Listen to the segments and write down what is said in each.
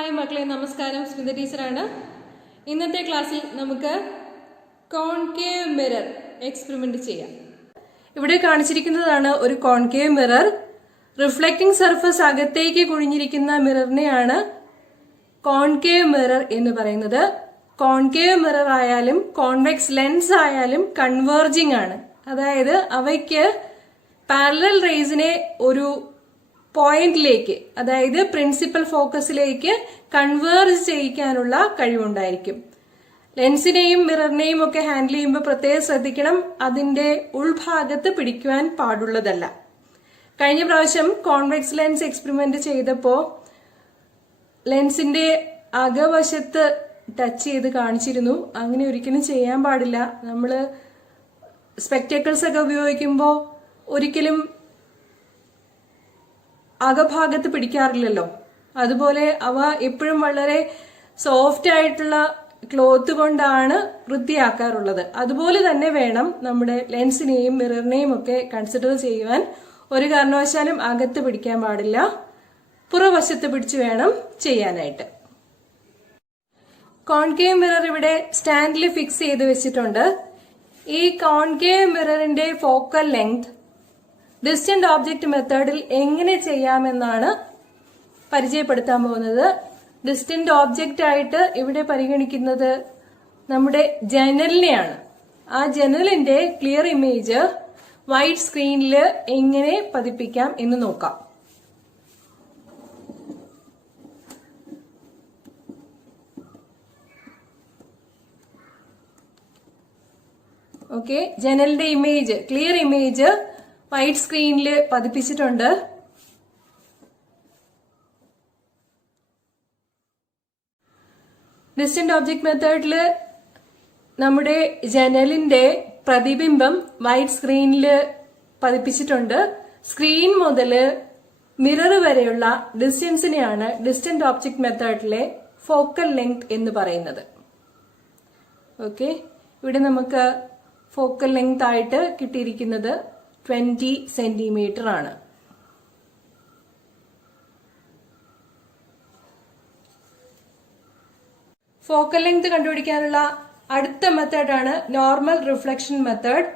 Hi മക്കളെ, നമസ്കാരം. സ്മിത ടീച്ചറാണ്. ഇന്നത്തെ ക്ലാസ്സിൽ നമുക്ക് കോൺകേവ് മിറർ എക്സ്പെരിമെന്റ് ചെയ്യാം. ഇവിടെ കാണിച്ചിരിക്കുന്നതാണ് ഒരു കോൺകേവ് മിറർ. റിഫ്ലക്റ്റിംഗ് സർഫസ് അകത്തേക്ക് കുഴിഞ്ഞിരിക്കുന്ന മിററിനെയാണ് കോൺകേവ് മിറർ എന്ന് പറയുന്നത്. കോൺകേവ് മിറർ ആയാലും കോൺവെക്സ് ലെൻസ് ആയാലും കൺവേർജിംഗ് ആണ്. അതായത് അവയ്ക്ക് പാരലൽ റേസിനെ ഒരു പോയിന്റിലേക്ക്, അതായത് പ്രിൻസിപ്പൽ ഫോക്കസിലേക്ക് കൺവേർജ് ചെയ്യിക്കാനുള്ള കഴിവുണ്ടായിരിക്കും. ലെൻസിനെയും മിററിനെയും ഒക്കെ ഹാൻഡിൽ ചെയ്യുമ്പോൾ പ്രത്യേകം ശ്രദ്ധിക്കണം, അതിന്റെ ഉൾഭാഗത്ത് പിടിക്കുവാൻ പാടുള്ളതല്ല. കഴിഞ്ഞ പ്രാവശ്യം കോൺവെക്സ് ലെൻസ് എക്സ്പെരിമെന്റ് ചെയ്തപ്പോൾ ലെൻസിന്റെ അകവശത്ത് ടച്ച് ചെയ്ത് കാണിച്ചിരുന്നു. അങ്ങനെ ഒരിക്കലും ചെയ്യാൻ പാടില്ല. നമ്മൾ സ്പെക്ടക്കിൾസ് ഒക്കെ ഉപയോഗിക്കുമ്പോൾ ഒരിക്കലും അകഭാഗത്ത് പിടിക്കാറില്ലല്ലോ. അതുപോലെ അവ എപ്പോഴും വളരെ സോഫ്റ്റ് ആയിട്ടുള്ള ക്ലോത്ത് കൊണ്ടാണ് വൃത്തിയാക്കാറുള്ളത്. അതുപോലെ തന്നെ വേണം നമ്മുടെ ലെൻസിനെയും മിററിനെയും ഒക്കെ കൺസിഡർ ചെയ്യുവാൻ. ഒരു കാരണവശാലും അകത്ത് പിടിക്കാൻ പാടില്ല, പുറവശത്ത് പിടിച്ചു വേണം ചെയ്യാനായിട്ട്. കോൺകേവ് മിറർ ഇവിടെ സ്റ്റാൻഡിൽ ഫിക്സ് ചെയ്ത് വെച്ചിട്ടുണ്ട്. ഈ കോൺകേവ് മിററിന്റെ ഫോക്കൽ ലെങ്ത് ഡിസ്റ്റന്റ് ഓബ്ജക്റ്റ് മെത്തേഡിൽ എങ്ങനെ ചെയ്യാമെന്നാണ് പരിചയപ്പെടുത്താൻ പോകുന്നത്. ഡിസ്റ്റന്റ് ഓബ്ജക്റ്റ് ആയിട്ട് ഇവിടെ പരിഗണിക്കുന്നത് നമ്മുടെ ജനലിനെയാണ്. ആ ജനലിന്റെ ക്ലിയർ ഇമേജ് വൈറ്റ് സ്ക്രീനിൽ എങ്ങനെ പതിപ്പിക്കാം എന്ന് നോക്കാം. ഓക്കെ, ജനലിന്റെ ഇമേജ്, ക്ലിയർ ഇമേജ് വൈറ്റ് സ്ക്രീനിൽ പതിപ്പിച്ചിട്ടുണ്ട്. ഡിസ്റ്റന്റ് ഓബ്ജക്ട് മെത്തേഡിൽ നമ്മുടെ ജനലിന്റെ പ്രതിബിംബം വൈറ്റ് സ്ക്രീനിൽ പതിപ്പിച്ചിട്ടുണ്ട്. സ്ക്രീൻ മുതൽ മിറർ വരെയുള്ള ഡിസ്റ്റൻസിനെയാണ് ഡിസ്റ്റന്റ് ഓബ്ജക്ട് മെത്തേഡിലെ ഫോക്കൽ ലെങ്ത് എന്ന് പറയുന്നത്. ഓക്കെ, ഇവിടെ നമുക്ക് ഫോക്കൽ ലെങ്ത് ആയിട്ട് കിട്ടിയിരിക്കുന്നത് 20 സെന്റിമീറ്റർ ആണ്. ഫോക്കൽ ലെങ്ത് കണ്ടുപിടിക്കാനുള്ള അടുത്ത മെത്തേഡാണ് നോർമൽ റിഫ്ലക്ഷൻ മെത്തേഡ്.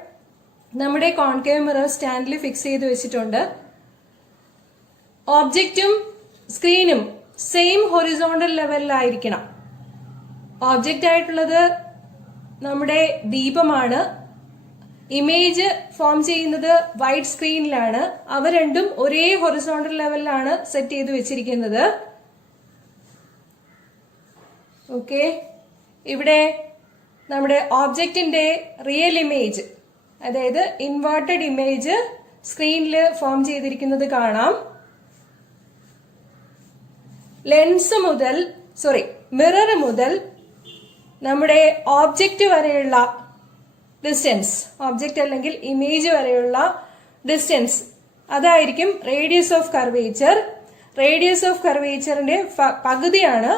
നമ്മുടെ കോൺകേവ് മിറർ സ്റ്റാൻഡിൽ ഫിക്സ് ചെയ്ത് വെച്ചിട്ടുണ്ട്. ഓബ്ജക്റ്റും സ്ക്രീനും സെയിം ഹൊറിസോണ്ടൽ ലെവലിലായിരിക്കണം. ഓബ്ജക്റ്റ് ആയിട്ടുള്ളത് നമ്മുടെ ദീപമാണ്. ഇമേജ് ഫോം ചെയ്യുന്നത് വൈറ്റ് സ്ക്രീനിലാണ്. അവ രണ്ടും ഒരേ ഹൊറിസോണ്ടൽ ലെവലിലാണ് സെറ്റ് ചെയ്ത് വെച്ചിരിക്കുന്നത്. ഓക്കെ, ഇവിടെ നമ്മുടെ ഓബ്ജക്റ്റിന്റെ റിയൽ ഇമേജ്, അതായത് ഇൻവേർട്ടഡ് ഇമേജ് സ്ക്രീനിൽ ഫോം ചെയ്തിരിക്കുന്നത് കാണാം. മിറർ മുതൽ നമ്മുടെ ഓബ്ജക്റ്റ് വരെയുള്ള ഡിസ്റ്റൻസ്, ഓബ്ജക്റ്റ് അല്ലെങ്കിൽ ഇമേജ് വരെയുള്ള ഡിസ്റ്റൻസ്, അതായിരിക്കും radius of curvature. Radius of കർവേച്ചറിന്റെ പകുതിയാണ്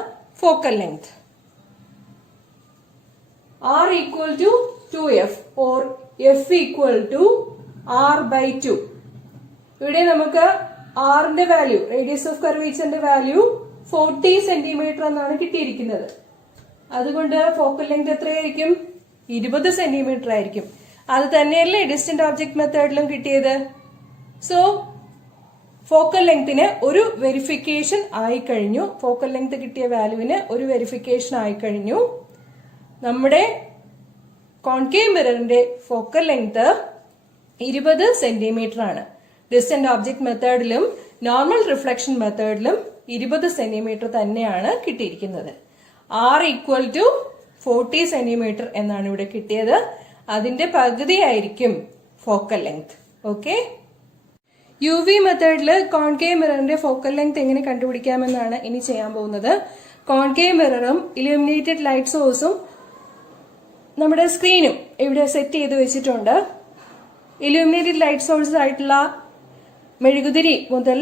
focal length. R equal to 2f or f equal to r/2. ഇവിടെ നമുക്ക് ആറിന്റെ വാല്യൂ, റേഡിയസ് ഓഫ് കർവേച്ചറിന്റെ വാല്യൂ 40 സെന്റിമീറ്റർ എന്നാണ് കിട്ടിയിരിക്കുന്നത്. അതുകൊണ്ട് ഫോക്കൽ ലെങ്ത് എത്രയായിരിക്കും? 20 സെന്റിമീറ്റർ ആയിരിക്കും. അത് തന്നെയല്ലേ ഡിസ്റ്റന്റ് ഓബ്ജക്ട് മെത്തേഡിലും കിട്ടിയത്. സോ ഫോക്കൽ ലെങ്തിന് ഒരു വെരിഫിക്കേഷൻ ആയി കഴിഞ്ഞു. ഫോക്കൽ ലെങ്ത് കിട്ടിയ വാല്യൂവിന് ഒരു വെരിഫിക്കേഷൻ ആയി കഴിഞ്ഞു. നമ്മുടെ കോൺകേവ് മിററിന്റെ ഫോക്കൽ ലെങ്ത് 20 സെന്റിമീറ്റർ ആണ്. ഡിസ്റ്റന്റ് ഓബ്ജക്ട് മെത്തേഡിലും നോർമൽ റിഫ്ലക്ഷൻ മെത്തേഡിലും 20 സെന്റിമീറ്റർ തന്നെയാണ് കിട്ടിയിരിക്കുന്നത്. R equal to 40 സെന്റിമീറ്റർ എന്നാണ് ഇവിടെ കിട്ടിയത്. അതിന്റെ പകുതിയായിരിക്കും ഫോക്കൽ ലെങ്ത്. ഓക്കെ, UV മെത്തേഡിൽ കോൺകേവ് മിററിന്റെ ഫോക്കൽ ലെങ്ത് എങ്ങനെ കണ്ടുപിടിക്കാമെന്നാണ് ഇനി ചെയ്യാൻ പോകുന്നത്. കോൺകേവ് മിററും ഇലുമിനേറ്റഡ് ലൈറ്റ് സോഴ്സും നമ്മുടെ സ്ക്രീനും ഇവിടെ സെറ്റ് ചെയ്ത് വെച്ചിട്ടുണ്ട്. ഇലുമിനേറ്റഡ് ലൈറ്റ് സോഴ്സ് ആയിട്ടുള്ള മെഴുകുതിരി മുതൽ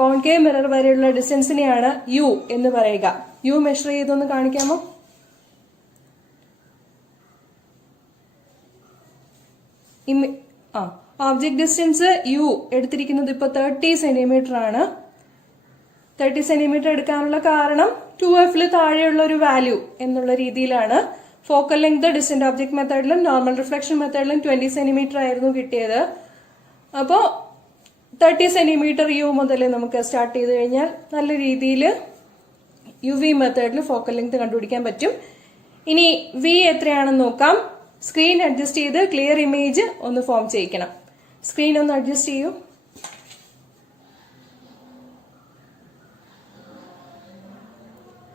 കോൺകേവ് മിറർ വരെയുള്ള ഡിസ്റ്റൻസിനെയാണ് U എന്ന് പറയുക. U മെഷർ ചെയ്തൊന്ന് കാണിക്കാമോ? ഓബ്ജക്ട് ഡിസ്റ്റൻസ് U എടുത്തിരിക്കുന്നത് ഇപ്പൊ 30 സെന്റിമീറ്റർ ആണ്. 30 സെന്റിമീറ്റർ എടുക്കാനുള്ള കാരണം 2f താഴെയുള്ള ഒരു വാല്യൂ എന്നുള്ള രീതിയിലാണ്. ഫോക്കൽ ലെങ്ത് ഡിസ്റ്റന്റ് ഓബ്ജക്ട് മെത്തേഡിലും നോർമൽ റിഫ്ലക്ഷൻ മെത്തേഡിലും 20 സെന്റിമീറ്റർ ആയിരുന്നു കിട്ടിയത്. അപ്പോ 30 സെന്റിമീറ്റർ യു മുതൽ നമുക്ക് സ്റ്റാർട്ട് ചെയ്ത് കഴിഞ്ഞാൽ നല്ല രീതിയിൽ UV മെത്തേഡിൽ ഫോക്കൽ ലെങ്ത് കണ്ടുപിടിക്കാൻ പറ്റും. ഇനി വി എത്രയാണെന്ന് നോക്കാം. സ്ക്രീൻ അഡ്ജസ്റ്റ് ചെയ്ത് ക്ലിയർ ഇമേജ് ഒന്ന് ഫോം ചെയ്യിക്കണം. സ്ക്രീൻ ഒന്ന് അഡ്ജസ്റ്റ് ചെയ്യൂ.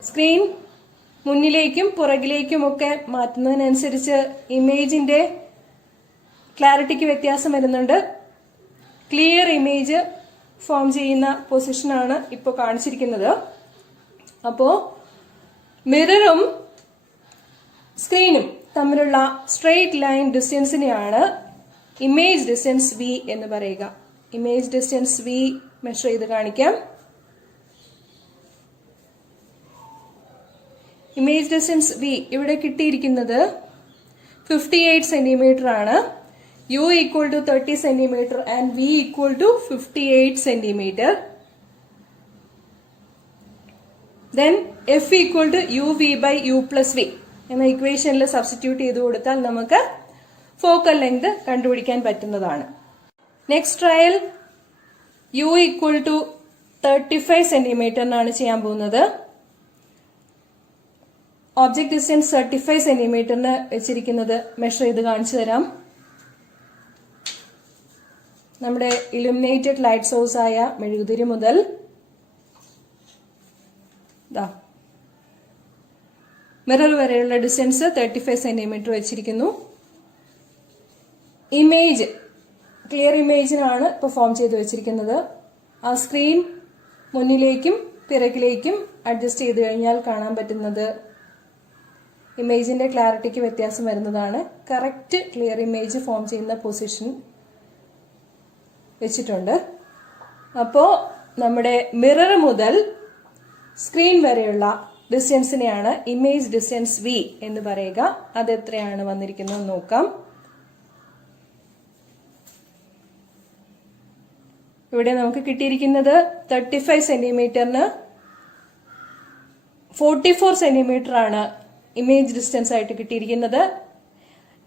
സ്ക്രീൻ മുന്നിലേക്കും പുറകിലേക്കും ഒക്കെ മാറ്റുന്നതിനനുസരിച്ച് ഇമേജിന്റെ ക്ലാരിറ്റിക്ക് വ്യത്യാസം വരുന്നുണ്ട്. ക്ലിയർ ഇമേജ് ഫോം ചെയ്യുന്ന പൊസിഷനാണ് ഇപ്പോൾ കാണിച്ചിരിക്കുന്നത്. അപ്പോ മിററും സ്ക്രീനും തമ്മിലുള്ള സ്ട്രെയിറ്റ് ലൈൻ ഡിസ്റ്റൻസിനെയാണ് ഇമേജ് ഡിസ്റ്റൻസ് വി എന്ന് പറയുക. ഇമേജ് ഡിസ്റ്റൻസ് വി മെഷർ ചെയ്ത് കാണിക്കാം. ഇമേജ് ഡിസ്റ്റൻസ് വി ഇവിടെ കിട്ടിയിരിക്കുന്നത് 58 സെന്റിമീറ്റർ ആണ്. U equal to 30 centimetre and v equal to 58 centimetre. Then f equal to U V by U plus V എന്ന ഇക്വേഷനിൽ സബ്സ്റ്റിറ്റ്യൂട്ട് ചെയ്ത് കൊടുത്താൽ നമുക്ക് ഫോക്കൽ ലെങ്ത് കണ്ടുപിടിക്കാൻ പറ്റുന്നതാണ്. Next trial u equal to 35 സെന്റിമീറ്ററിനാണ് ചെയ്യാൻ പോകുന്നത്. ഓബ്ജക്ട് ഡിസ്റ്റൻസ് 35 സെന്റിമീറ്ററിന് വെച്ചിരിക്കുന്നത് മെഷർ ചെയ്ത് കാണിച്ചു തരാം. നമ്മുടെ ഇലുമിനേറ്റഡ് ലൈറ്റ് സോഴ്സ് ആയ മെഴുകുതിരി മുതൽ മിറർ വരെയുള്ള ഡിസ്റ്റൻസ് 35 സെന്റിമീറ്റർ വെച്ചിരിക്കുന്നു. ഇമേജ് ക്ലിയർ ഇമേജിനാണ് ഇപ്പോൾ ഫോം ചെയ്ത് വെച്ചിരിക്കുന്നത്. ആ സ്ക്രീൻ മുന്നിലേക്കും പിറകിലേക്കും അഡ്ജസ്റ്റ് ചെയ്ത് കഴിഞ്ഞാൽ കാണാൻ പറ്റുന്നത് ഇമേജിന്റെ ക്ലാരിറ്റിക്ക് വ്യത്യാസം വരുന്നതാണ്. കറക്റ്റ് ക്ലിയർ ഇമേജ് ഫോം ചെയ്യുന്ന പൊസിഷൻ വെച്ചിട്ടുണ്ട്. അപ്പോ നമ്മുടെ മിറർ മുതൽ സ്ക്രീൻ വരെയുള്ള ഡിസ്റ്റൻസിനെയാണ് ഇമേജ് ഡിസ്റ്റൻസ് വി എന്ന് പറയുക. അതെത്രയാണ് വന്നിരിക്കുന്നത് നോക്കാം. ഇവിടെ നമുക്ക് കിട്ടിയിരിക്കുന്നത് 35 സെന്റിമീറ്ററിന് 44 സെന്റിമീറ്റർ ആണ് ഇമേജ് ഡിസ്റ്റൻസ് ആയിട്ട് കിട്ടിയിരിക്കുന്നത്.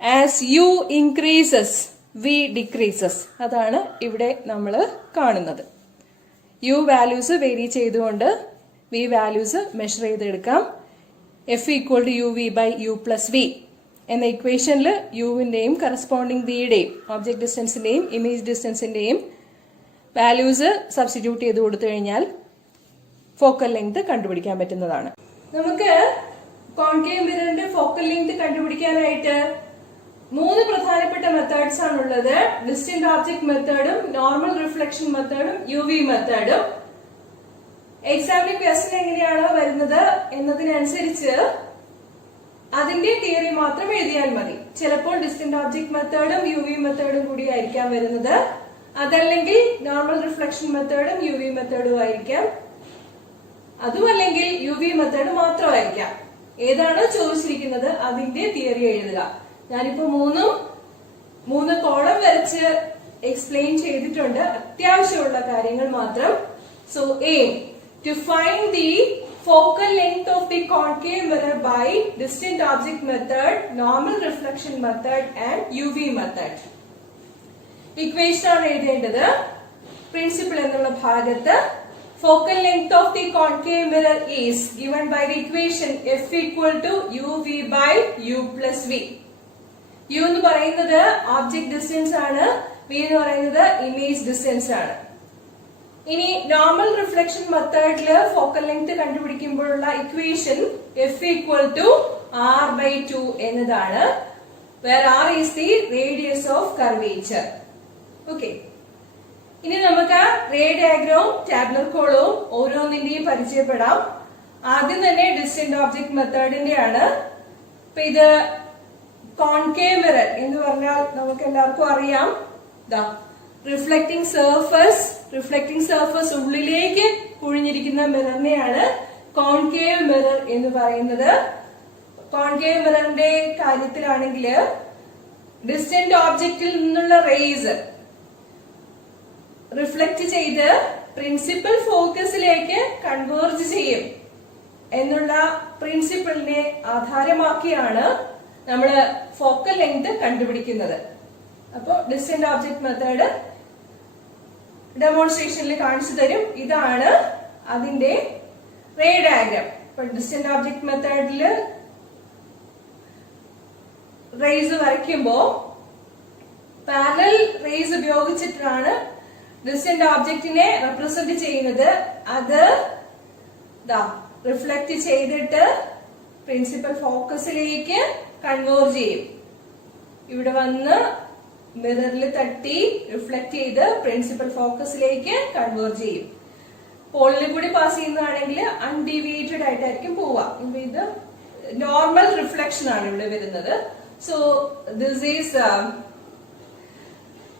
As U increases V decreases, അതാണ് ഇവിടെ നമ്മൾ കാണുന്നത്. യു വാല്യൂസ് വേരി ചെയ്തുകൊണ്ട് വി വാല്യൂസ് മെഷർ ചെയ്തെടുക്കാം. F equal to U V by U plus V എന്ന ഇക്വേഷനിൽ യുവിന്റെയും കറസ്പോണ്ടിങ് വിയുടെയും ഓബ്ജക്ട് ഡിസ്റ്റൻസിന്റെയും ഇമേജ് ഡിസ്റ്റൻസിന്റെയും വാല്യൂസ് സബ്സ്റ്റിറ്റ്യൂട്ട് ചെയ്ത് കൊടുത്തു കഴിഞ്ഞാൽ ഫോക്കൽ ലെങ്ത് കണ്ടുപിടിക്കാൻ പറ്റുന്നതാണ്. നമുക്ക് കോൺകേവ് മിററിന്റെ ഫോക്കൽ ലെങ്ത് കണ്ടുപിടിക്കാനായിട്ട് 3 പ്രധാനപ്പെട്ട മെത്തേഡ്സ് ആണുള്ളത്. ഡിസ്റ്റന്റ് ഓബ്ജക്ട് മെത്തേഡും നോർമൽ റിഫ്ലക്ഷൻ മെത്തേഡും യു വി മെത്തേഡും. എക്സാമിന് ക്വസ്റ്റ്യൻ എങ്ങനെയാണോ വരുന്നത് എന്നതിനനുസരിച്ച് അതിന്റെ തിയറി മാത്രം എഴുതിയാൽ മതി. ചിലപ്പോൾ ഡിസ്റ്റന്റ് ഓബ്ജക്ട് മെത്തേഡും യു വി മെത്തേഡും കൂടി ആയിരിക്കാം വരുന്നത്. അതല്ലെങ്കിൽ നോർമൽ റിഫ്ലക്ഷൻ മെത്തേഡും യു വി മെത്തേഡും ആയിരിക്കാം. അതുമല്ലെങ്കിൽ യു വി മെത്തേഡ് മാത്രമായിരിക്കാം. ഏതാണോ ചോദിച്ചിരിക്കുന്നത് അതിന്റെ തിയറി എഴുതുക. ഞാനിപ്പോ 3 കോളം വരച്ച് എക്സ്പ്ലെയിൻ ചെയ്തിട്ടുണ്ട്. അത്യാവശ്യമുള്ള കാര്യങ്ങൾ മാത്രം. So aim to find the focal length of the concave mirror by distant object method, normal reflection method and UV method. Equation ആണ് എഴുതേണ്ടത്. പ്രിൻസിപ്പിൾ എന്നുള്ള ഭാഗത്ത് focal length of the concave mirror is given by the equation F equal to UV by U plus V. U എന്ന് പറയുന്നത് object distance ആണ്. V എന്ന് പറയുന്നത് image distance ആണ്. ഇനി നോർമൽ റിഫ്ലക്ഷൻ മെത്തേഡില് ഫോക്കൽ ലെങ്ത് കണ്ടുപിടിക്കുമ്പോഴുള്ള equation F equal to R by 2 എന്നതാണ്. Where R is the radius of curvature. Okay, ഇനി നമുക്ക് റേ ഡയഗ്രവും ടാബ്ലർ കോളവും ഓരോന്നിന്റെയും പരിചയപ്പെടാം. ആദ്യം തന്നെ ഡിസ്റ്റന്റ് ഓബ്ജക്ട് മെത്തേഡിന്റെ ആണ്. അപ്പൊ ഇത് കോൺകേവ് മിറർ എന്ന് പറഞ്ഞാൽ നമുക്ക് എല്ലാവർക്കും അറിയാം. റിഫ്ലക്റ്റിംഗ് സർഫസ് ഉള്ളിലേക്ക് കുഴിഞ്ഞിരിക്കുന്ന മിററിനെയാണ് കോൺകേവ് മിറർ എന്ന് പറയുന്നത്. കോൺകേവ് മിററിന്റെ കാര്യത്തിലാണെങ്കിൽ ഡിസ്റ്റന്റ് ഓബ്ജക്റ്റിൽ നിന്നുള്ള റേസ് റിഫ്ലക്ട് ചെയ്ത് പ്രിൻസിപ്പൽ ഫോക്കസിലേക്ക് കൺവേർജ് ചെയ്യും എന്നുള്ള പ്രിൻസിപ്പിളിനെ ആധാരമാക്കിയാണ് നമ്മൾ ഫോക്കൽ ലെങ്ത് കണ്ടുപിടിക്കുന്നത്. അപ്പോൾ ഡിസ്റ്റന്റ് ഓബ്ജക്ട് മെത്തേഡ് ഡെമോൺസ്ട്രേഷനിൽ കാണിച്ചു തരും. ഇതാണ് അതിന്റെ റേ ഡയഗ്രാം. ഇപ്പൊ ഡിസ്റ്റന്റ് ഓബ്ജക്ട് മെത്തേഡില് റേസ് വരയ്ക്കുമ്പോ പാരലൽ റേസ് ഉപയോഗിച്ചിട്ടാണ് ഡിസ്റ്റന്റ് ഓബ്ജക്റ്റിനെ റെപ്രസെന്റ് ചെയ്യുന്നത്. അത് റിഫ്ലക്ട് ചെയ്തിട്ട് പ്രിൻസിപ്പൽ ഫോക്കസിലേക്ക് കൺവേർജ് ചെയ്യും. ഇവിടെ വന്ന് മിററിൽ തട്ടി റിഫ്ലക്ട് ചെയ്ത് പ്രിൻസിപ്പൽ ഫോക്കസിലേക്ക് കൺവേർജ് ചെയ്യും. പോളിൽ കൂടി പാസ് ചെയ്യുന്നതാണെങ്കിൽ അൺഡീവിയേറ്റഡ് ആയിട്ടായിരിക്കും പോവുക. ഇത് നോർമൽ റിഫ്ലക്ഷൻ ആണ് ഇവിടെ വരുന്നത്. So this is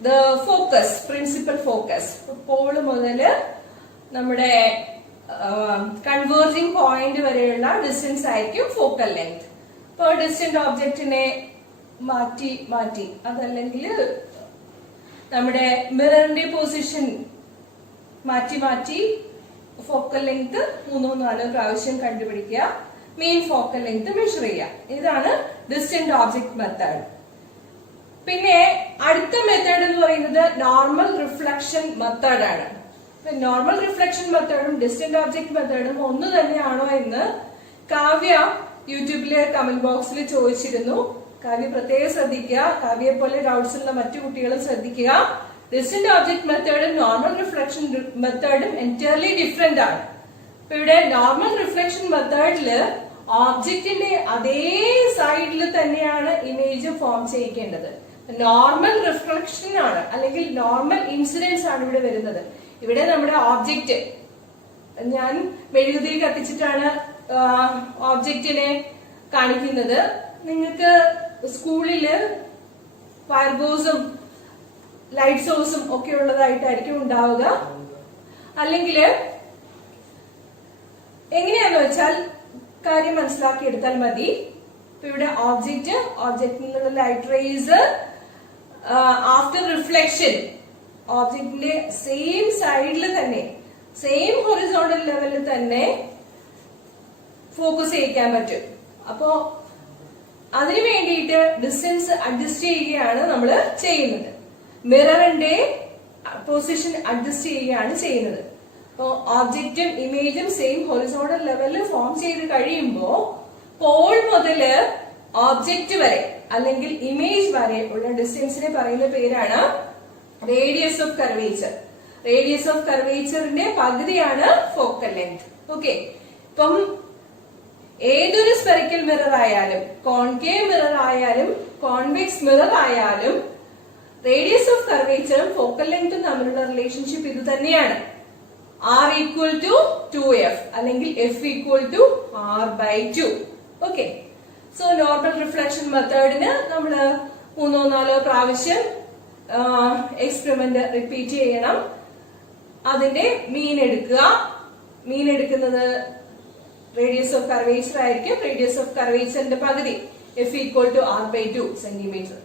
the focus, principal focus. Pole മുതൽ നമ്മുടെ കൺവേർജിംഗ് പോയിന്റ് വരെയുള്ള ഡിസ്റ്റൻസ് ആയിരിക്കും ഫോക്കൽ ലെങ്ത്. ഇപ്പോൾ ഡിസ്റ്റന്റ് ഓബ്ജക്റ്റിനെ മാറ്റി മാറ്റി അതല്ലെങ്കിൽ നമ്മുടെ മിററിന്റെ പൊസിഷൻ മാറ്റി മാറ്റി ഫോക്കൽ ലെങ്ത് 3-4 പ്രാവശ്യം കണ്ടുപിടിക്കുക. മെയിൻ ഫോക്കൽ ലെങ്ത് മെഷർ ചെയ്യുക. ഇതാണ് ഡിസ്റ്റന്റ് ഓബ്ജക്ട് മെത്തേഡ്. പിന്നെ അടുത്ത മെത്തേഡ് എന്ന് പറയുന്നത് നോർമൽ റിഫ്ലക്ഷൻ മെത്തേഡ് ആണ്. നോർമൽ റിഫ്ലക്ഷൻ മെത്തേഡും ഡിസ്റ്റന്റ് ഓബ്ജക്ട് മെത്തേഡും ഒന്ന് തന്നെയാണോ എന്ന് കാവ്യ യൂട്യൂബിലെ കമന്റ് ബോക്സിൽ ചോദിച്ചിരുന്നു. കാവ്യ പ്രത്യേകം ശ്രദ്ധിക്കുക. കാവ്യയെ പോലെ ഡൗട്ട്സ് ഉള്ള മറ്റു കുട്ടികളും ശ്രദ്ധിക്കുക. ഡിസ്റ്റന്റ് ഓബ്ജക്ട് മെത്തേഡും നോർമൽ റിഫ്ലക്ഷൻ മെത്തേഡും എൻറ്റയർലി ഡിഫറെന്റ് ആണ്. ഇപ്പൊ ഇവിടെ നോർമൽ റിഫ്ലക്ഷൻ മെത്തേഡില് ഓബ്ജക്റ്റിന്റെ അതേ സൈഡിൽ തന്നെയാണ് ഇമേജ് ഫോം ചെയ്യിക്കേണ്ടത്. നോർമൽ റിഫ്ലക്ഷൻ ആണ് അല്ലെങ്കിൽ നോർമൽ ഇൻസിഡൻസ് ആണ് ഇവിടെ വരുന്നത്. ഇവിടെ നമ്മുടെ ഓബ്ജക്റ്റ്, ഞാൻ മെഴുകുതിരി കത്തിച്ചിട്ടാണ് ഓബ്ജക്റ്റിനെ കാണിക്കുന്നത്. നിങ്ങൾക്ക് സ്കൂളില് ഫയർബോസും ലൈറ്റ് സോഴ്സും ഒക്കെ ഉള്ളതായിട്ടായിരിക്കും ഉണ്ടാവുക. അല്ലെങ്കിൽ എങ്ങനെയാന്ന് വെച്ചാൽ കാര്യം മനസ്സിലാക്കി എടുത്താൽ മതി. ഇപ്പൊ ഇവിടെ ഓബ്ജക്റ്റിൽ നിന്നുള്ള ലൈറ്റ് റേസ് ആഫ്റ്റർ റിഫ്ലക്ഷൻ ഓബ്ജക്റ്റിന്റെ സെയിം സൈഡിൽ തന്നെ, സെയിം ഹൊറിസോണ്ടൽ ലെവലിൽ തന്നെ ഫോക്കസ് ചെയ്യിക്കാൻ പറ്റും. അപ്പോ അതിനു വേണ്ടിയിട്ട് ഡിസ്റ്റൻസ് അഡ്ജസ്റ്റ് ചെയ്യുകയാണ് നമ്മൾ ചെയ്യുന്നത്. മിററിന്റെ പൊസിഷൻ അഡ്ജസ്റ്റ് ചെയ്യുകയാണ് ചെയ്യുന്നത്. അപ്പോ ഓബ്ജക്റ്റും ഇമേജും സെയിം ഹൊറിസോണ്ടൽ ലെവലിൽ ഫോം ചെയ്ത് കഴിയുമ്പോൾ പോൾ മുതല് ഓബ്ജക്റ്റ് വരെ അല്ലെങ്കിൽ ഇമേജ് വരെ ഉള്ള ഡിസ്റ്റൻസിനെ പറയുന്ന പേരാണ് radius of curvature. Radius of കർവേച്ചറിന്റെ പകുതിയാണ് ഫോക്കൽ ലെങ്ത്. ഓക്കെ, ഇപ്പം ഏതൊരു സ്പെറിക്കൽ മിറർ ആയാലും, കോൺകേവ് മിറർ ആയാലും, കോൺവെക്സ് മിറർ ആയാലും റേഡിയസ് ഓഫ് കർവേച്ചറും ഫോക്കൽ ലെങ്തും തമ്മിലുള്ള റിലേഷൻഷിപ്പ് ഇത് തന്നെയാണ്. R equal to 2f അല്ലെങ്കിൽ F equal to R/2. Okay, so normal reflection മെത്തേഡിന് നമ്മൾ 3-4 പ്രാവശ്യം എക്സ്പെരിമെന്റ് റിപ്പീറ്റ് ചെയ്യണം. അതിന്റെ മീൻ എടുക്കുക. മീൻ എടുക്കുന്നത് റേഡിയസ് ഓഫ് കർവേച്ചർ ആയിരിക്കും. റേഡിയസ് ഓഫ് കർവേച്ചറിന്റെ പകുതി F equal to R/2 centimetre.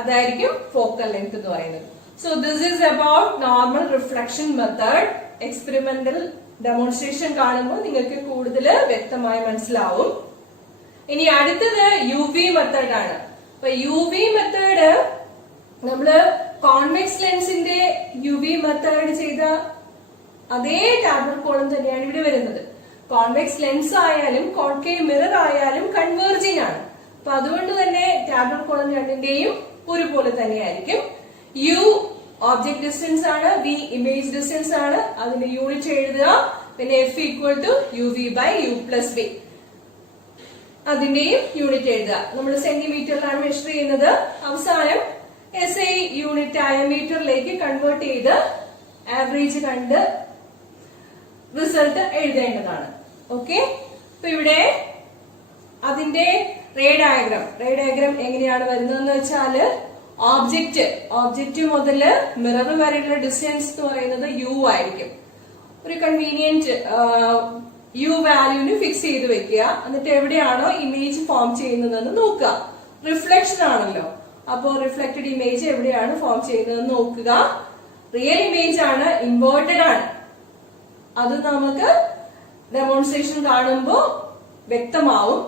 അതായിരിക്കും ഫോക്കൽ ലെങ്ത് എന്ന് പറയുന്നത്. So this is about normal reflection method. Experimental demonstration കാണുമ്പോൾ നിങ്ങൾക്ക് കൂടുതൽ വ്യക്തമായി മനസ്സിലാവും. ഇനി അടുത്തത് UV മെത്തേഡ് ആണ്. അപ്പൊ UV മെത്തേഡ് നമ്മള് കോൺവെക്സ് ലെൻസിന്റെ UV മെത്തേഡ് ചെയ്ത അതേ ടാബ്ലർ കോളം തന്നെയാണ് ഇവിടെ വരുന്നത്. കോൺവെക്സ് ലെൻസ് ആയാലും കോൺകേവ് മിറർ ആയാലും കൺവേർജിംഗ് ആണ്. അപ്പൊ അതുകൊണ്ട് തന്നെ ടാബ്ലർ കോളം രണ്ടിന്റെയും ഒരുപോലെ തന്നെയായിരിക്കും. U ഓബ്ജക്ട് ഡിസ്റ്റൻസ് ആണ്, V ഇമേജ് ഡിസ്റ്റൻസ് ആണ്. അതിന്റെ യൂണിറ്റ് എഴുതുക. പിന്നെ F equal to UV/U+V അതിന്റെയും യൂണിറ്റ് എഴുതുക. നമ്മൾ സെന്റിമീറ്ററിലാണ് മെഷർ ചെയ്യുന്നത്. അവസാനം SI യൂണിറ്റ് ആയ മീറ്ററിലേക്ക് കൺവേർട്ട് ചെയ്ത് ആവറേജ് കണ്ട് റിസൾട്ട് എഴുതേണ്ടതാണ്. ഓക്കെ, അപ്പൊ ഇവിടെ അതിന്റെ റേ ഡയഗ്രാം എങ്ങനെയാണ് വരുന്നതെന്ന് വെച്ചാല് ഓബ്ജക്റ്റ് മുതല് മിറർ വരെയുള്ള ഡിസ്റ്റൻസ് എന്ന് പറയുന്നത് U ആയിരിക്കും. ഒരു കൺവീനിയന്റ് U വാല്യൂന് ഫിക്സ് ചെയ്ത് വെക്കുക. എന്നിട്ട് എവിടെയാണോ ഇമേജ് ഫോം ചെയ്യുന്നതെന്ന് നോക്കുക. റിഫ്ലക്ഷൻ ആണല്ലോ, അപ്പോ റിഫ്ലക്റ്റഡ് ഇമേജ് എവിടെയാണ് ഫോം ചെയ്യുന്നതെന്ന് നോക്കുക. റിയൽ ഇമേജ് ആണ്, ഇൻവേർട്ടഡ് ആണ്. അത് നമുക്ക് ഡെമോൺസ്ട്രേഷൻ കാണുമ്പോ വ്യക്തമാവും.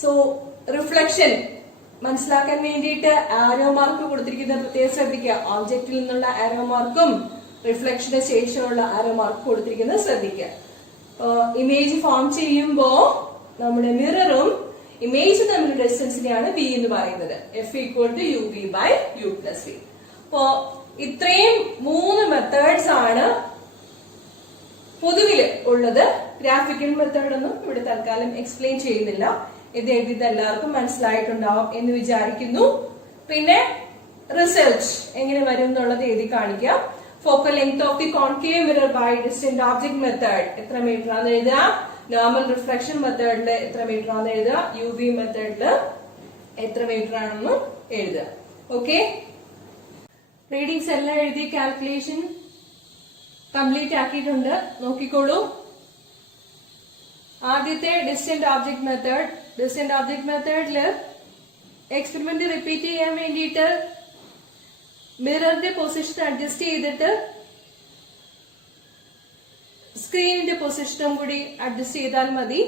സോ റിഫ്ലക്ഷൻ മനസ്സിലാക്കാൻ വേണ്ടിയിട്ട് ആരോ മാർക്ക് കൊടുത്തിരിക്കുന്നത് പ്രത്യേകം ശ്രദ്ധിക്കുക. ഓബ്ജക്റ്റിൽ നിന്നുള്ള ആരോ മാർക്കും റിഫ്ലക്ഷന് ശേഷമുള്ള ആരോ മാർക്ക് കൊടുത്തിരിക്കുന്നത് ശ്രദ്ധിക്കുക. ഇമേജ് ഫോം ചെയ്യുമ്പോ നമ്മുടെ മിററും ഇമേജ് തമ്മിലുള്ള ഡിസ്റ്റൻസിനെയാണ് വി എന്ന് പറയുന്നത്. F equal to UV by U plus V. അപ്പോ ഇത്രയും 3 മെത്തേഡ്സ് ആണ് പൊതുവിൽ ഉള്ളത്. ഗ്രാഫിക്കൽ മെത്തേഡ് ഒന്നും ഇവിടെ തൽക്കാലം എക്സ്പ്ലെയിൻ ചെയ്യുന്നില്ല. ഇത് എഴുതിയത് എല്ലാവർക്കും മനസ്സിലായിട്ടുണ്ടാവും എന്ന് വിചാരിക്കുന്നു. പിന്നെ റിസൾട്ട് എങ്ങനെ വരും എന്നുള്ളത് എഴുതി കാണിക്കാം. Focal length of the concave mirror by distant object method എത്ര മീറ്റർ ആണെന്ന് എഴുതുക. നോർമൽ റിഫ്ലക്ഷൻ മെത്തേഡില് എത്ര മീറ്റർ ആണെന്ന് എഴുതുക. UV മെത്തേഡില് എത്ര മീറ്റർ ആണെന്ന് എഴുതുക. ഓക്കെ, റീഡിങ്സ് എല്ലാം എഴുതി കാൽക്കുലേഷൻ കംപ്ലീറ്റ് ആക്കിയിട്ടുണ്ട്. നോക്കിക്കോളൂ. ആദ്യത്തെ distant object method. Distant object മെത്തേഡില് എക്സ്പെരിമെന്റ് റിപ്പീറ്റ് ചെയ്യാൻ വേണ്ടിയിട്ട് മിററിന്റെ പൊസിഷൻ അഡ്ജസ്റ്റ് ചെയ്തിട്ട് സ്ക്രീനിന്റെ പൊസിഷനും കൂടി അഡ്ജസ്റ്റ് ചെയ്താൽ മതി.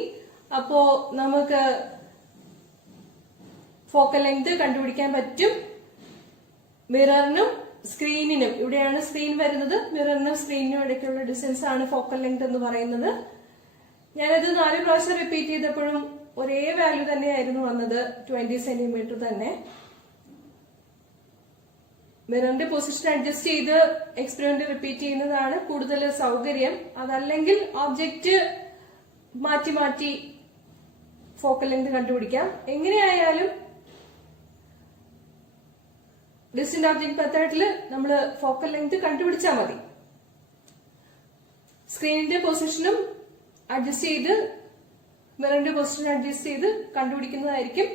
അപ്പോ നമുക്ക് ഫോക്കൽ ലെങ്ത് കണ്ടുപിടിക്കാൻ പറ്റും. മിററിനും സ്ക്രീനിനും, ഇവിടെയാണ് സ്ക്രീൻ വരുന്നത്, മിററിനും സ്ക്രീനിനും ഇടയ്ക്കുള്ള ഡിസ്റ്റൻസ് ആണ് ഫോക്കൽ ലെങ്ത് എന്ന് പറയുന്നത്. ഞാനത് 4 പ്രാവശ്യം റിപ്പീറ്റ് ചെയ്തപ്പോഴും ഒരേ വാല്യൂ തന്നെയായിരുന്നു വന്നത്, 20 സെന്റിമീറ്റർ തന്നെ. മിററിന്റെ പൊസിഷൻ അഡ്ജസ്റ്റ് ചെയ്ത് എക്സ്പെരിമെന്റ് റിപ്പീറ്റ് ചെയ്യുന്നതാണ് കൂടുതൽ സൗകര്യം. അതല്ലെങ്കിൽ ഓബ്ജക്റ്റ് മാറ്റി മാറ്റി ഫോക്കൽ ലെങ്ത് കണ്ടുപിടിക്കാം. എങ്ങനെയായാലും ഡിസ്റ്റന്റ് ഓബ്ജക്ട് മെത്തേഡിൽ നമ്മൾ ഫോക്കൽ ലെങ്ത് കണ്ടുപിടിച്ചാൽ മതി. സ്ക്രീനിന്റെ പൊസിഷനും അഡ്ജസ്റ്റ് ചെയ്ത് മിററിന്റെ പൊസിഷൻ അഡ്ജസ്റ്റ് ചെയ്ത് കണ്ടുപിടിക്കുന്നതായിരിക്കും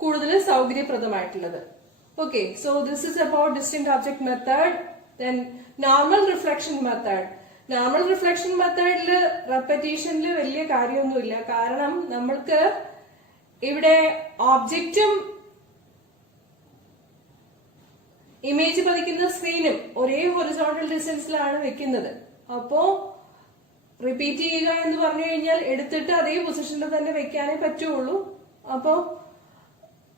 കൂടുതൽ സൗകര്യപ്രദമായിട്ടുള്ളത്. Okay, so this is about distinct object method. Then normal reflection method. Normal reflection method repetitionല് വലിയ കാര്യമൊന്നുമില്ല. കാരണം നമ്മൾക്ക് ഇവിടെ ഓബ്ജക്റ്റും ഇമേജ് പതിക്കുന്ന സ്ക്രീനും ഒരേ ഹൊറിസോണ്ടൽ ഡിസ്റ്റൻസിലാണ് വെക്കുന്നത്. അപ്പോ റിപ്പീറ്റ് ചെയ്യുക എന്ന് പറഞ്ഞു കഴിഞ്ഞാൽ എടുത്തിട്ട് അതേ പൊസിഷനിൽ തന്നെ വെക്കാനേ പറ്റുള്ളൂ. അപ്പോ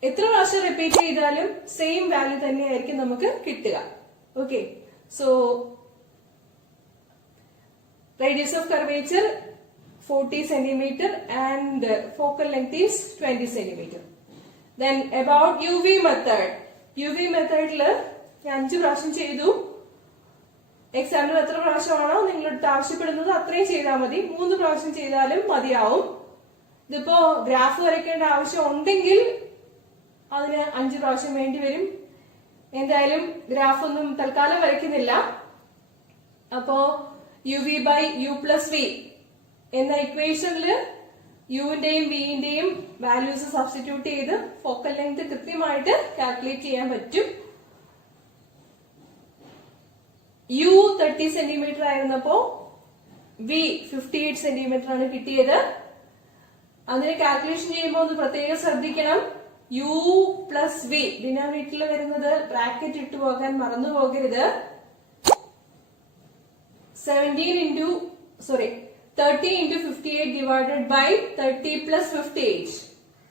എത്ര പ്രാവശ്യം റിപ്പീറ്റ് ചെയ്താലും സെയിം വാല്യൂ തന്നെയായിരിക്കും നമുക്ക് കിട്ടുക. Okay, so radius of curvature 40 centimetre and focal length is 20 centimetre. Then about UV method. UV മെത്തേഡില് ഞാൻ 5 പ്രാവശ്യം ചെയ്തു. എക്സാമിന് എത്ര പ്രാവശ്യമാണോ നിങ്ങളടുത്ത് ആവശ്യപ്പെടുന്നത് അത്രയും ചെയ്താൽ മതി. 3 പ്രാവശ്യം ചെയ്താലും മതിയാവും. ഇതിപ്പോ ഗ്രാഫ് വരയ്ക്കേണ്ട ആവശ്യം ഉണ്ടെങ്കിൽ അതിന് 5 പ്രാവശ്യം വേണ്ടി വരും. എന്തായാലും ഗ്രാഫ് ഒന്നും തൽക്കാലം വരയ്ക്കുന്നില്ല. അപ്പോ UV by U plus V എന്ന ഇക്വേഷനില് യുവിന്റെയും വിന്റെയും വാല്യൂസ് സബ്സ്റ്റിറ്റ്യൂട്ട് ചെയ്ത് ഫോക്കൽ ലെങ്ത് കൃത്യമായിട്ട് കാൽക്കുലേറ്റ് ചെയ്യാൻ പറ്റും. U 30 സെന്റിമീറ്റർ ആയിരുന്നപ്പോ V 58 സെന്റിമീറ്റർ ആണ് കിട്ടിയത്. അതിന് കാൽക്കുലേഷൻ ചെയ്യുമ്പോൾ ഒന്ന് പ്രത്യേകം ശ്രദ്ധിക്കണം. U plus V ഡിനോമിനേറ്ററിൽ വരുന്നത് ബ്രാക്കറ്റ് ഇട്ടു പോകാൻ മറന്നു പോകരുത്. 30 into 58 divided by 30 plus 58.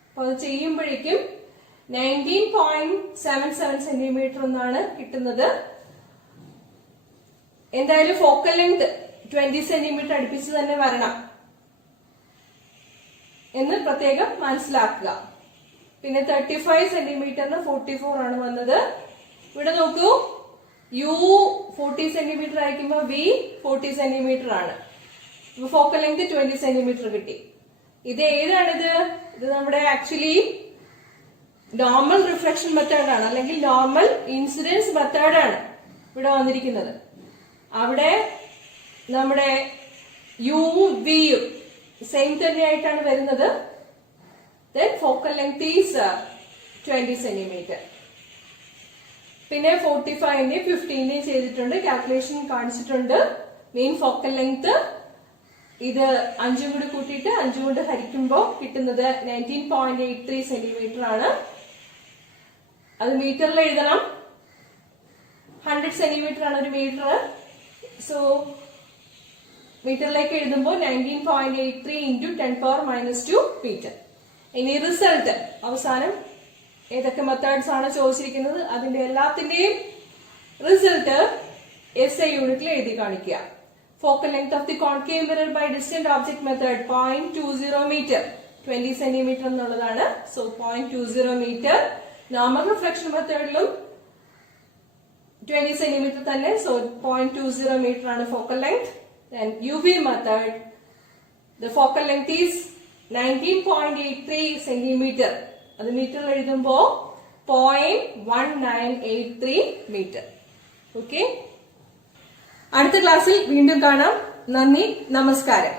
അപ്പോൾ അത് ചെയ്യുമ്പോഴേക്കും 19.77 സെന്റിമീറ്റർ എന്നാണ് കിട്ടുന്നത്. എന്തായാലും ഫോക്കൽ ലെങ്ത് 20 സെന്റിമീറ്റർ അടുപ്പിച്ച് തന്നെ വരണം എന്ന് പ്രത്യേകം മനസ്സിലാക്കുക. പിന്നെ 35 സെന്റിമീറ്ററിന് 44 ആണ് വന്നത്. ഇവിടെ നോക്കൂ, U 40 സെന്റിമീറ്റർ ആയിരിക്കുമ്പോ V 40 സെന്റിമീറ്റർ ആണ്. ഫോക്കൽ ലെങ്ത് 20 സെന്റിമീറ്റർ കിട്ടി. ഇത് ഏതാണിത്? ഇത് നമ്മുടെ ആക്ച്വലി നോർമൽ റിഫ്ലക്ഷൻ മെത്തേഡ് ആണ്, അല്ലെങ്കിൽ നോർമൽ ഇൻസിഡൻസ് മെത്തേഡ് ആണ് ഇവിടെ വന്നിരിക്കുന്നത്. അവിടെ നമ്മുടെ യുവും വിയും സെയിം തന്നെയായിട്ടാണ് വരുന്നത്. Then focal length is 20 centimetre. പിന്നെ 45ന്റെയും 15ന്റെയും ചെയ്തിട്ടുണ്ട്, കാൽക്കുലേഷൻ കാണിച്ചിട്ടുണ്ട്. മെയിൻ ഫോക്കൽ ലെങ്ത് ഇത് 5 കൂടി കൂട്ടിയിട്ട് 5 കൊണ്ട് ഹരിക്കുമ്പോൾ കിട്ടുന്നത് 19.83 സെന്റിമീറ്റർ ആണ്. അത് മീറ്ററിൽ എഴുതണം. 100 സെന്റിമീറ്റർ ആണ് ഒരു മീറ്റർ. സോ മീറ്ററിലേക്ക് എഴുതുമ്പോൾ 19.83 into 10⁻⁻2 മീറ്റർ. ഇനി റിസൾട്ട് അവസാനം ഏതൊക്കെ മെത്തേഡ്സ് ആണ് ചോദിച്ചിരിക്കുന്നത് അതിന്റെ എല്ലാത്തിന്റെയും റിസൾട്ട് SI യൂണിറ്റിൽ എഴുതി കാണിക്കുക. Focal length of the concave mirror by distant object method 0.20 metre, 20 സെന്റിമീറ്റർ എന്നുള്ളതാണ്. So 0.20 metre. നോർമൽ റിഫ്ലക്ഷൻ മെത്തേഡിലും 20 സെന്റിമീറ്റർ തന്നെ. സോ 0.20 മീറ്റർ ആണ് focal length. Then UV method, the focal length is 19.83 centimeter. അത് മീറ്റർ എഴുതുമ്പോ 0.1983 മീറ്റർ. ഓക്കെ, അടുത്ത ക്ലാസ്സിൽ വീണ്ടും കാണാം. നന്ദി, നമസ്കാരം.